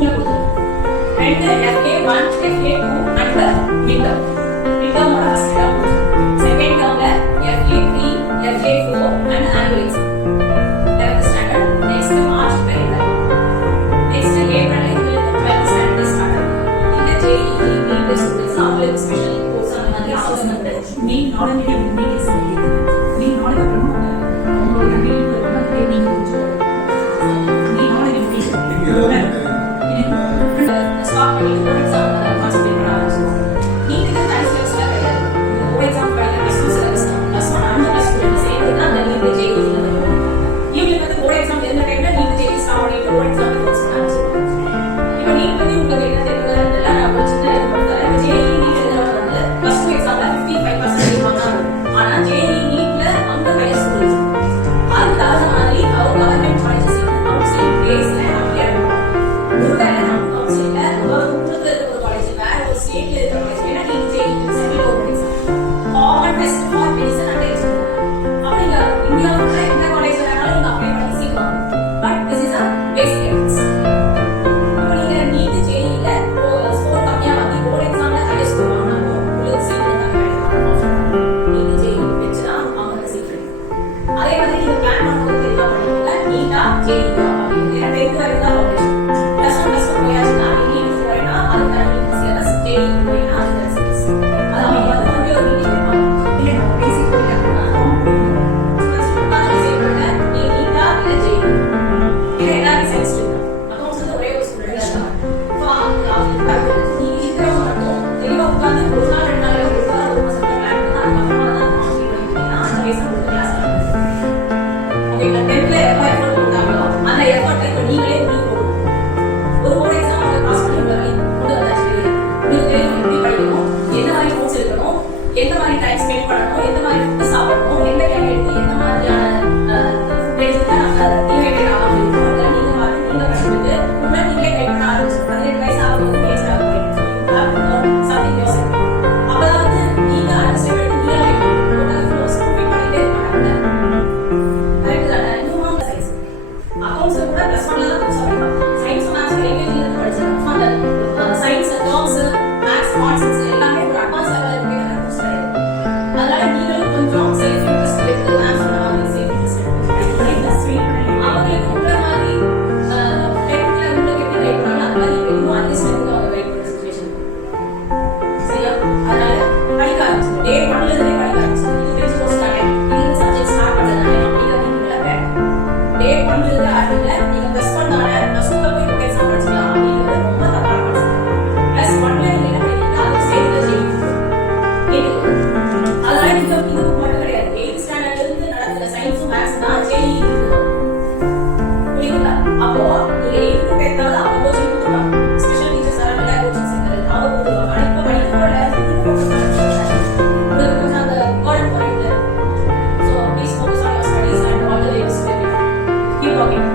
ஜூன்ல கொடுத்தோம். ரெண்டு FA1, FA2 and midterm. Midterm-ஓட first term. Second term-ல FA3, FA4 and annual exam. 11th standard. Next March period. Next April இது 12th standard start ஆகும். இந்த JEE NEET students அவங்களுக்கு special course அந்த மாதிரி அவசியம் வந்து மெயின் நாலேஜ் இன்டீரியர்ஸ் இருக்குது. மெயின் நாலேஜ் அப்புறமா உங்களோட வீடியோ வந்து நீங்க கொஞ்சம் மெயின் நாலேஜ் இன்டீரியர்ஸ் ஸ்டார்ட் பண்ணி ஒரு எக்ஸாம் கான்சென்ட்ரேட் பண்ண ஆரம்பிச்சோம். நீங்க தனி சிலபஸ்ல கிடையாது. ஒரு எக்ஸாம் படிக்கிற பிசினஸ் சிலபஸ் தான். ப்ளஸ் 1 அந்த ப்ளஸ் 2 சேர்ந்து தான் அந்த நீட் JEE வந்து இவங்களுக்கு வந்து ஒரு எக்ஸாம் எந்த டைம்ல நீட் JEE ஸ்டார்ட் பண்ணிட்டு ஒரு எக்ஸாம் கோர்ஸ் பண்ண ஆரம்பிச்சோம். இப்போ நீட் பத்தி உங்களுக்கு என்ன தெரியுதுன்னு நான் ஒரு சின்ன இந்த JEE நீட் எழுதுறது வந்து ப்ளஸ் 2 எக்ஸாம்ல 55% வாங்குறாங்க. ஆனா JEE நீட்ல அந்த வயசு இருக்கு. அது தகுந்த மாதிரி அவங்க கவர்மெண்ட் காலேஜஸ் வந்து கவுன்சிலிங் பேஸ்ல அப்படியே இருக்கும். ஒருவேளை நம்ம கவுன்சிலிங்ல உங்களுக்கு ஒரு காலேஜ் வேற ஒரு ஸ்டேட்ல இருக்கிற காலேஜ் ஏன்னா NEET JEE central government exam common test for medicine and export அப்படிங்க இந்தியாவுல எந்த காலேஜ் வேணாலும் நீங்க அப்ளை பண்ணி சீக்கலாம். But this is a basic ethics. இப்போ நீங்க நீட் JEE-ல ஸ்கோர் கம்மியா வாங்கி போர்ட் எக்ஸாம்ல ஹை ஸ்கோர் வாங்கினாலும் உங்களுக்கு சீட் தான் கிடைக்கும். நீட் JEE வெச்சுனா அவங்க சீட் கிடைக்கும். அதே மாதிரி நீங்க பிளான் பண்ணும்போது தெளிவா பண்ணிக்கோங்க. நீட்டா JEE-ஆ அப்படின்னு ரெண்டு வரைக்கும் தான் பப்ளிஷ். +1 +1 போயாச்சுன்னா நீட் போறேன்னா அதுக்கான நீட் சிலபஸ் JEE போறேன்னா அதுக்கான சிலபஸ் அதான் நீங்க வந்து ஒரு மீட்டிங் வைப்பாங்க. இல்ல நம்ம பேசிக் போயிட்டாங்க ஸ்டூடெண்ட்ஸ் சேவ் பண்ண நீ நீட்டா இல்ல JEE இது எல்லாரும் சயின்ஸ் ஸ்டூடெண்ட் அக்கவுண்ட்ஸ் வந்து ஒரே ஒரு ஸ்டூடெண்ட் தான். அவங்க நீ இருக்கிறவங்க மட்டும் தெளிவா உட்காந்து ஒரு நாள் 2 நாள் ஒரு வாரம் ஒரு மாசம் பிளான் பண்ணா அதுக்கப்புறமா தான் கான்சென்ட்ரேட் பண்ணிக்கலாம். அந்த வயசுல உங்களுக்கு கிளாஸ் ஓகே 10th எஃபர்ட் போட்டாங்களோ அந்த எஃபர்ட்டை இப்போ நீங்களே உங்களுக்கு போடணும். ஒரு போர்ட் எக்ஸாம் அவங்க பாஸ் பண்ணி கொண்டு வந்தாச்சு. உங்களுக்கு எப்படி படிக்கணும், எந்த மாதிரி நோட்ஸ் எடுக்கணும், எந்த மாதிரி டைம் ஸ்பெண்ட் பண்ணணும், எந்த மாதிரி ஃபுட் சாப்பிடணும், எந்த டைம் எடுத்து எந்த மாதிரியான ஃபுட் எடுத்து நம்ம டிவைடட் ஆகாம இருக்கும் அதெல்லாம் நீங்க பார்த்து நீங்க கற்றுக்கிட்டு உங்களை நீங்களே கைட் பண்ண ஆரம்பிச்சு 18 வயசு ஆகும்போது வேஸ்ட் ஆக போயிட்டு சம்திங் யோசிச்சு அப்பதான் வந்து நீங்க அண்டர்ஸ்டாண்ட் பண்ணி நீங்க லைக் டோட்டல் ஃப்ளோஸ் கம்ப்ளீட் பண்ணிட்டே இருப்பாங்க. கரெக்ட் தானே? இன்னும் சயின்ஸ் அக்கவுண்ட்ஸ் கூட +1ல தான் கொஞ்சம் படிப்பாங்க. சயின்ஸ் மேத்ஸ் எல்கேஜி இருந்து படிச்சாங்க. அந்த சயின்ஸ் டேர்ம்ஸ் மேத்ஸ் கான்செப்ட்ஸ் எல்லாமே ஒரு அட்வான்ஸ் லெவல்ல இருக்கு அதனால நீங்களும் கொஞ்சம் சேஃப் இன்ட்ரெஸ்ட் எடுத்து மேத்ஸ் சொன்ன மாதிரி சேஃப் இன்ட்ரெஸ்ட் அவங்களுக்கு உங்களை மாதிரி 10th உங்களுக்கு எப்படி கைட் பண்ணாலும் அந்த மாதிரி இன்னும் அண்டர்ஸ்டாண்டிங் அவங்க கைட் பண்ணுற சுச்சுவேஷன் சரியா? அதனால படிக்க ஆரம்பிச்சு டே 1ல இருந்தே படிக்க ஆரம்பிச்சு இது பெஞ்ச் கோர்ஸ் தானே இந்த சப்ஜெக்ட் ஸ்டார்ட் பண்ணதானே அப்படிங்கிற நீங்கள டே 1ல இருந்து ஆரம்பிங்க. நீங்க +1 தானே +2ல போய் புக் எக்ஸாம் படிச்சுக்கலாம் அப்படிங்கிறது ரொம்ப தப்பான கான்செப்ட். +1ல நீங்க என்ன பண்ணிட்டீங்கன்னா அது சேர்த்து JEE அதனால நீங்க இது மட்டும் கிடையாது 8th ஸ்டாண்டர்ட்ல இருந்து நடக்கிற சயின்ஸும் மேத்ஸ் தான் JEE புரியுதா? அப்போ நீங்க 8th பேர்த்தாவது அவங்க கோச்சிங் கொடுத்துருவாங்க. ஸ்பெஷல் டீச்சர்ஸ் ஆரம்பில கோச்சிங் சென்டர் அவங்க கொடுத்துருவாங்க. ஆனா இப்போ படிக்கிறவங்க உங்களுக்கு கொஞ்சம் அந்த வேர்ல்ட் குறையுது. So please focus on your studies and all the way to study. Keep walking.